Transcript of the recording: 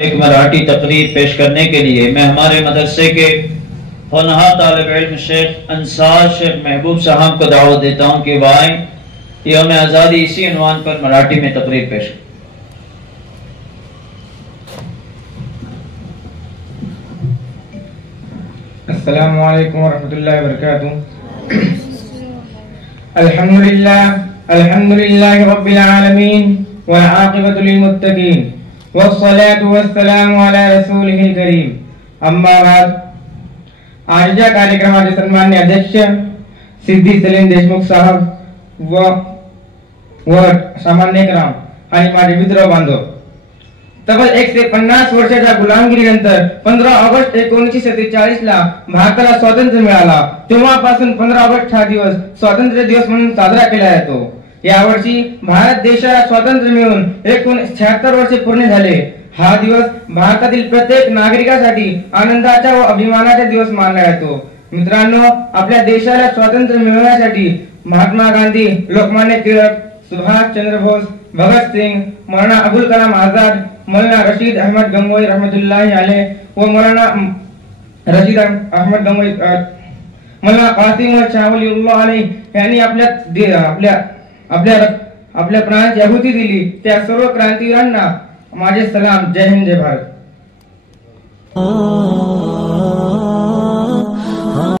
एक मराठी तकरीर पेश करने के लिए मैं हमारे मदरसे के होनहार तालिब इल्म शेख अंसार शेख महबूब साहब को दावत देता हूँ कि वह आए यौम आज़ादी इसी उन्वान पर मराठी में तकरीर पेश करें। अस्सलामु अलैकुम वरहमतुल्लाहि वबरकातुहू। अल्हम्दुलिल्लाहि रब्बिल आलमीन वल आक़िबतु लिल मुत्तक़ीन वस्सलातु वस्सलामु अला रसूलिहिल करीम। अम्मा बाद। आजच्या कार्यक्रमाचे सन्माननीय अध्यक्ष सिद्धी सलीम देशमुख साहेब व सामान्यकराम आणि माझे मित्र बांधव, तब्बल 150 वर्षाच्या गुलामगिरीनंतर 15 ऑगस्ट 1947 ला भारताला स्वातंत्र्य मिळाला. तेव्हापासून 15 ऑगस्ट हा दिवस स्वातंत्र्य दिवस म्हणून साजरा केला जातो. यावर्षी भारत देशाला स्वातंत्र्य मिळून एकूण 76 वर्षे पूर्ण झाले. हा दिवस भारतातील प्रत्येक नागरिकासाठी आनंदाचा व अभिमानाचा दिवस मानला जातो. मित्रांनो, आपल्या देशाला स्वातंत्र्य मिळवण्यासाठी महात्मा गांधी, लोकमान्य टिळक, सुभाष चंद्र बोस, भगत सिंग, मौलाना अबुल कलाम आजाद, मौलाना रशीद अहमद गंगोई रहमतुल्लाहि अलैह व मौलाना रशीद अहमद गंगोई, मौलाना कासिम शाहवलीउल्लाह अलैह यांनी आपल्या प्राणाची आहुती दिली. त्या सर्व क्रांतिवीरांना माझे सलाम. जय हिंद, जय भारत.